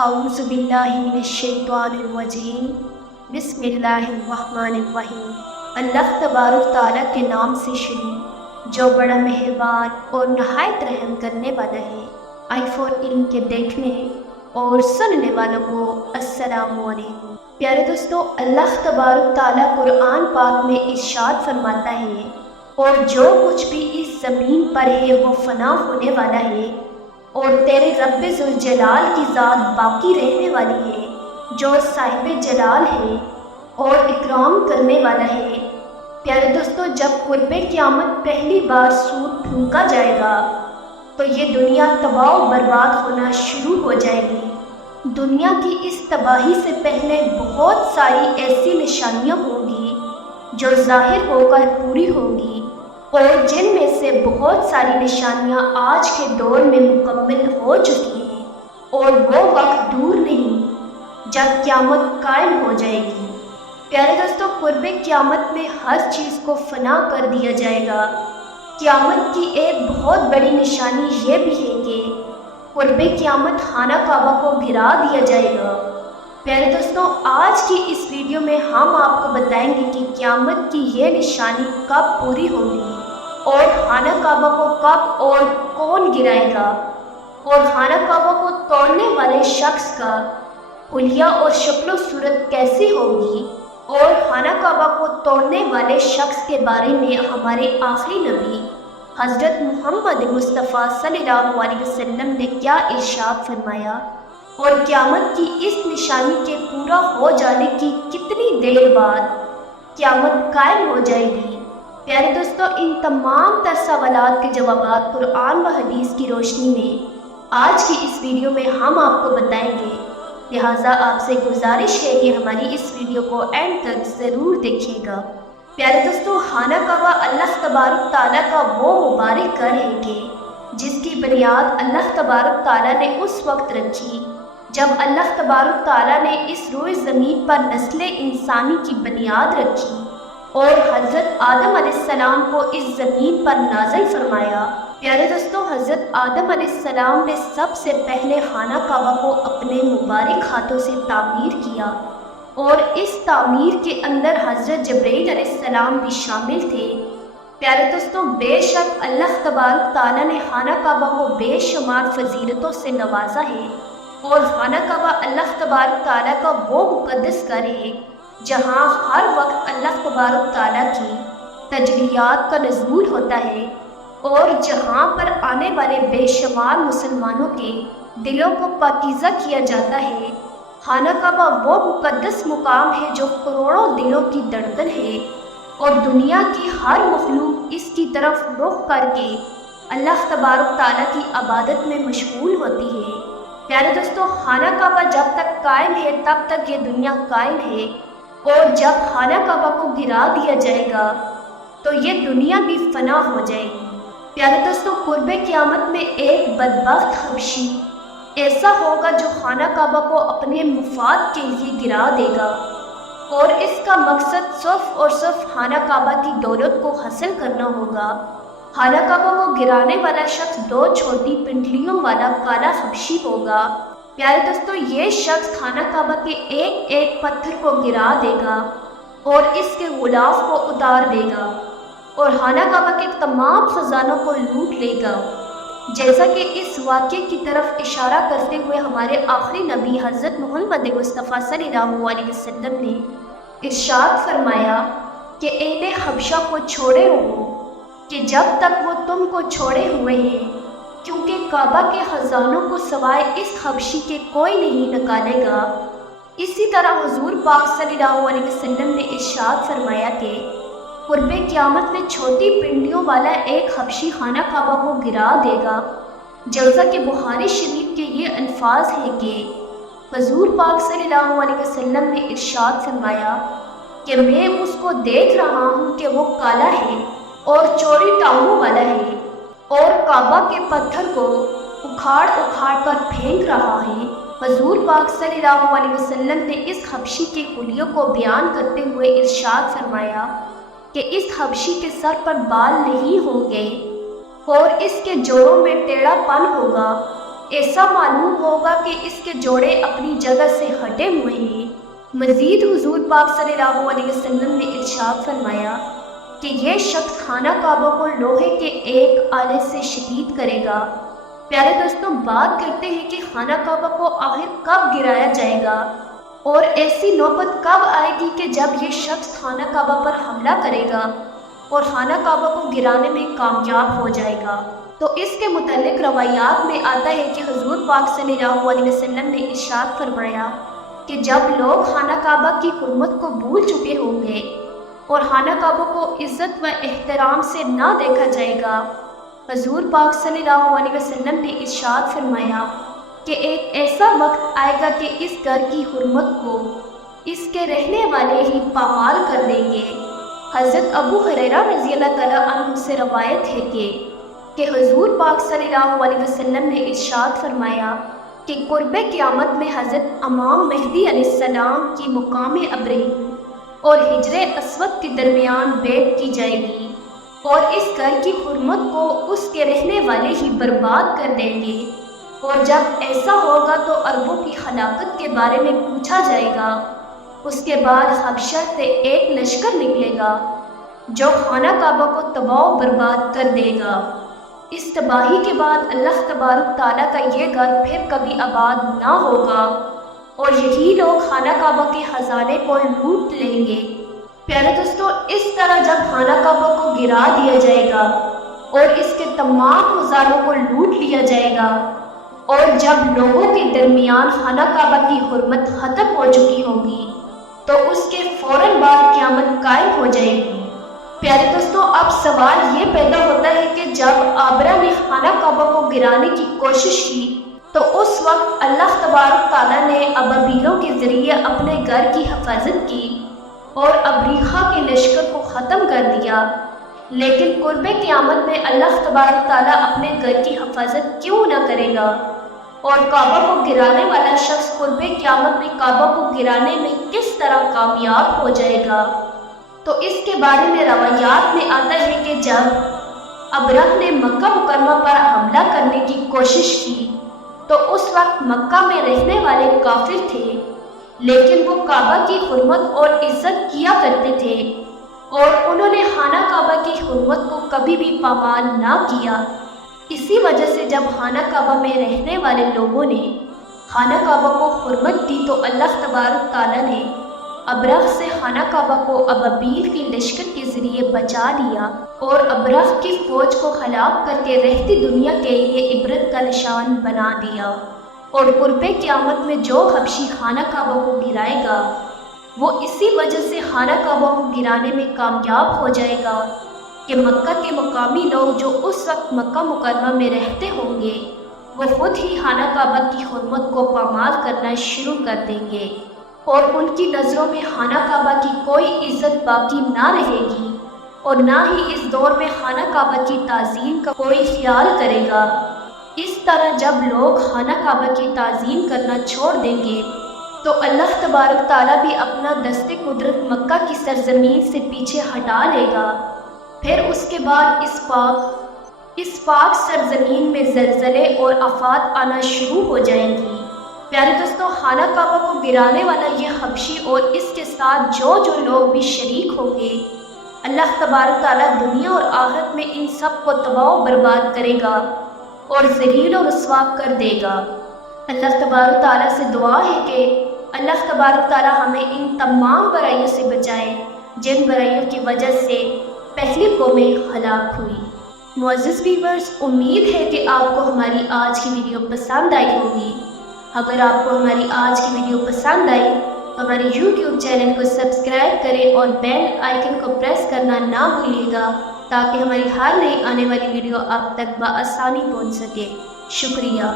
اعوذ باللہ من الشیطان الرجیم بسم اللہ الرحمن الرحیم۔ اللہ تبارک تعالیٰ کے نام سے شروع جو بڑا مہربان اور نہایت رحم کرنے والا ہے۔ آئی فور علم کے دیکھنے اور سننے والوں کو السلام علیکم۔ پیارے دوستو، اللہ تبارک تعالیٰ قرآن پاک میں ارشاد فرماتا ہے، اور جو کچھ بھی اس زمین پر ہے وہ فنا ہونے والا ہے، اور تیرے رب ذوالجلال کی ذات باقی رہنے والی ہے، جو صاحب جلال ہے اور اکرام کرنے والا ہے۔ پیارے دوستو، جب قرب قیامت پہلی بار سور پھونکا جائے گا تو یہ دنیا تباہ و برباد ہونا شروع ہو جائے گی۔ دنیا کی اس تباہی سے پہلے بہت ساری ایسی نشانیاں ہوں گی جو ظاہر ہو کر پوری ہوں گی، اور جن میں سے بہت ساری نشانیاں آج کے دور میں مکمل ہو چکی ہیں، اور وہ وقت دور نہیں جب قیامت قائم ہو جائے گی۔ پیارے دوستو، قرب قیامت میں ہر چیز کو فنا کر دیا جائے گا۔ قیامت کی ایک بہت بڑی نشانی یہ بھی ہے کہ قرب قیامت خانہ کعبہ کو گرا دیا جائے گا۔ پیارے دوستو، آج کی اس ویڈیو میں ہم آپ کو بتائیں گے کہ قیامت کی یہ نشانی کب پوری ہوگی، اور خانہ کعبہ کو کب اور کون گرائے گا، اور خانہ کعبہ کو توڑنے والے شخص کا حلیہ اور شکل و صورت کیسی ہوگی، اور خانہ کعبہ کو توڑنے والے شخص کے بارے میں ہمارے آخری نبی حضرت محمد مصطفیٰ صلی اللہ علیہ وسلم نے کیا ارشاد فرمایا، اور قیامت کی اس نشانی کے پورا ہو جانے کی کتنی دیر بعد قیامت قائم ہو جائے گی۔ پیارے دوستو، ان تمام تر سوالات کے جوابات قرآن و حدیث کی روشنی میں آج کی اس ویڈیو میں ہم آپ کو بتائیں گے، لہٰذا آپ سے گزارش ہے کہ ہماری اس ویڈیو کو اینڈ تک ضرور دیکھیے گا۔ پیارے دوستو، خانہ کعبہ اللہ تبارک تعالیٰ کا وہ مبارک گھر ہے کہ جس کی بنیاد اللہ تبارک تعالیٰ نے اس وقت رکھی جب اللہ تبارک تعالیٰ نے اس روئے زمین پر نسل انسانی کی بنیاد رکھی، اور حضرت آدم علیہ السلام کو اس زمین پر نازل فرمایا۔ پیارے دوستو، حضرت آدم علیہ السلام نے سب سے پہلے خانہ کعبہ کو اپنے مبارک ہاتھوں سے تعمیر کیا، اور اس تعمیر کے اندر حضرت جبرائیل علیہ السلام بھی شامل تھے۔ پیارے دوستو، بے شک اللہ تبارک تعالیٰ نے خانہ کعبہ کو بے شمار فضیلتوں سے نوازا ہے، اور خانہ کعبہ اللہ تبارک تعالیٰ کا وہ مقدس گھر ہے جہاں ہر وقت اللہ تبارک تعالیٰ کی تجلیات کا نزول ہوتا ہے، اور جہاں پر آنے والے بے شمار مسلمانوں کے دلوں کو پاکیزہ کیا جاتا ہے۔ خانہ کعبہ وہ مقدس مقام ہے جو کروڑوں دلوں کی دھڑکن ہے، اور دنیا کی ہر مخلوق اس کی طرف رخ کر کے اللہ تبارک تعالیٰ کی عبادت میں مشغول ہوتی ہے۔ پیارے دوستو، خانہ کعبہ جب تک قائم ہے تب تک یہ دنیا قائم ہے، اور جب خانہ کعبہ کو گرا دیا جائے گا تو یہ دنیا بھی فنا ہو جائے گی۔ پیارے دوستو، قرب قیامت میں ایک بدبخت حبشی ایسا ہوگا جو خانہ کعبہ کو اپنے مفاد کے لیے گرا دے گا، اور اس کا مقصد صرف اور صرف خانہ کعبہ کی دولت کو حاصل کرنا ہوگا۔ خانہ کعبہ کو گرانے والا شخص دو چھوٹی پنڈلیوں والا کالا حبشی ہوگا۔ پیارے دوستو، یہ شخص خانہ کعبہ کے ایک ایک پتھر کو گرا دے گا، اور اس کے غلاف کو اتار دے گا، اور خانہ کعبہ کے تمام خزانوں کو لوٹ لے گا، جیسا کہ اس واقعے کی طرف اشارہ کرتے ہوئے ہمارے آخری نبی حضرت محمد مصطفیٰ صلی اللہ علیہ وسلم نے ارشاد فرمایا کہ اہل حبشہ کو چھوڑے رہو کہ جب تک وہ تم کو چھوڑے ہوئے ہیں، کیونکہ کعبہ کے خزانوں کو سوائے اس حبشی کے کوئی نہیں نکالے گا۔ اسی طرح حضور پاک صلی اللہ علیہ وسلم نے ارشاد فرمایا کہ قرب قیامت میں چھوٹی پنڈلیوں والا ایک حبشی خانہ کعبہ کو گرا دے گا، جیسا کہ بخاری شریف کے یہ الفاظ ہیں کہ حضور پاک صلی اللہ علیہ وسلم نے ارشاد فرمایا کہ میں اس کو دیکھ رہا ہوں کہ وہ کالا ہے اور چوڑی ٹانگوں والا ہے، اور کعبہ کے پتھر کو اکھاڑ اکھاڑ کر پھینک رہا ہے۔ حضور پاک صلی اللہ علیہ وسلم نے اس حبشی کے حلیوں کو بیان کرتے ہوئے ارشاد فرمایا کہ اس حبشی کے سر پر بال نہیں ہوں گے، اور اس کے جوڑوں میں ٹیڑھا پن ہوگا، ایسا معلوم ہوگا کہ اس کے جوڑے اپنی جگہ سے ہٹے ہوئے ہیں۔ مزید حضور پاک صلی اللہ علیہ وسلم نے ارشاد فرمایا کہ یہ شخص خانہ کعبہ کو لوہے کے ایک آلے سے شدید کرے گا۔ پیارے دوستوں، بات کرتے ہیں کہ خانہ کعبہ کو آخر کب گرایا جائے گا اور ایسی نوبت کب آئے گی کہ جب یہ شخص خانہ کعبہ پر حملہ کرے گا اور خانہ کعبہ کو گرانے میں کامیاب ہو جائے گا۔ تو اس کے متعلق روایات میں آتا ہے کہ حضور پاک صلی اللہ علیہ وسلم نے ارشاد فرمایا کہ جب لوگ خانہ کعبہ کی حرمت کو بھول چکے ہوں گے اور خانہ کعبہ کو عزت و احترام سے نہ دیکھا جائے گا، حضور پاک صلی اللہ علیہ وسلم نے ارشاد فرمایا کہ ایک ایسا وقت آئے گا کہ اس گھر کی حرمت کو اس کے رہنے والے ہی پامال کر دیں گے۔ حضرت ابو ہریرہ رضی اللہ تعالیٰ عنہ سے روایت ہے کہ حضور پاک صلی اللہ علیہ وسلم نے ارشاد فرمایا کہ قرب قیامت میں حضرت امام مہدی علیہ السلام کی مقام ابراہیم اور حجر اسود کے درمیان بیعت کی جائے گی اور اس گھر کی حرمت کو اس کے رہنے والے ہی برباد کر دیں گے، اور جب ایسا ہوگا تو عربوں کی خلافت کے بارے میں پوچھا جائے گا۔ اس کے بعد حبشہ سے ایک لشکر نکلے گا جو خانہ کعبہ کو تباہ و برباد کر دے گا۔ اس تباہی کے بعد اللہ تبارک تعالیٰ کا یہ گھر پھر کبھی آباد نہ ہوگا اور یہی لوگ خانہ کعبہ کے خزانے کو لوٹ لیں گے۔ پیارے دوستوں، اس طرح جب خانہ کعبہ کو گرا دیا جائے گا اور اس کے تمام خزانوں کو لوٹ لیا جائے گا اور جب لوگوں کے درمیان خانہ کعبہ کی حرمت ختم ہو چکی ہوگی تو اس کے فوراً بعد قیامت قائم ہو جائے گی۔ پیارے دوستوں، اب سوال یہ پیدا ہوتا ہے کہ جب آبرہ نے خانہ کعبہ کو گرانے کی کوشش کی تو اس وقت اللہ تبارک تعالیٰ نے ابابیلوں کے ذریعے اپنے گھر کی حفاظت کی اور ابریحہ کے لشکر کو ختم کر دیا، لیکن قرب قیامت میں اللہ تبارک تعالیٰ اپنے گھر کی حفاظت کیوں نہ کرے گا اور کعبہ کو گرانے والا شخص قرب قیامت میں کعبہ کو گرانے میں کس طرح کامیاب ہو جائے گا؟ تو اس کے بارے میں روایات میں آتا ہے کہ جب ابرہ نے مکہ مکرمہ پر حملہ کرنے کی کوشش کی تو اس وقت مکہ میں رہنے والے کافر تھے، لیکن وہ کعبہ کی حرمت اور عزت کیا کرتے تھے اور انہوں نے خانہ کعبہ کی حرمت کو کبھی بھی پامال نہ کیا۔ اسی وجہ سے جب خانہ کعبہ میں رہنے والے لوگوں نے خانہ کعبہ کو حرمت دی تو اللہ تبارک تعالیٰ نے ابرہ سے خانہ کعبہ کو ابابیل کے لشکر کے ذریعے بچا لیا اور ابرہ کی فوج کو ہلاک کر کے رہتی دنیا کے لیے عبرت کا نشان بنا دیا، اور قرب قیامت میں جو حبشی خانہ کعبہ کو گرائے گا وہ اسی وجہ سے خانہ کعبہ کو گرانے میں کامیاب ہو جائے گا کہ مکہ کے مقامی لوگ جو اس وقت مکہ مکرمہ میں رہتے ہوں گے وہ خود ہی خانہ کعبہ کی حرمت کو پامال کرنا شروع کر دیں گے اور ان کی نظروں میں خانہ کعبہ کی کوئی عزت باقی نہ رہے گی اور نہ ہی اس دور میں خانہ کعبہ کی تعظیم کا کوئی خیال کرے گا۔ اس طرح جب لوگ خانہ کعبہ کی تعظیم کرنا چھوڑ دیں گے تو اللہ تبارک تعالیٰ بھی اپنا دست قدرت مکہ کی سرزمین سے پیچھے ہٹا لے گا۔ پھر اس کے بعد اس پاک سرزمین میں زلزلے اور آفات آنا شروع ہو جائیں گی۔ پیارے دوستوں، خانہ کعبہ کو گرانے والا یہ حبشی اور اس کے ساتھ جو لوگ بھی شریک ہوں گے، اللہ تبارک تعالیٰ دنیا اور آخرت میں ان سب کو تباہ و برباد کرے گا اور ذلیل و رسوا کر دے گا۔ اللہ تبارک تعالیٰ سے دعا ہے کہ اللہ تبارک تعالیٰ ہمیں ان تمام برائیوں سے بچائے جن برائیوں کی وجہ سے پہلی قومیں ہلاک ہوئی۔ معزز ویورز، امید ہے کہ آپ کو ہماری آج کی ویڈیو پسند آئی ہوگی۔ اگر آپ کو ہماری آج کی ویڈیو پسند آئی تو ہمارے یوٹیوب چینل کو سبسکرائب کریں اور بیل آئیکن کو پریس کرنا نہ بھولیے گا تاکہ ہماری ہر نئی آنے والی ویڈیو آپ تک بآسانی پہنچ سکے۔ شکریہ۔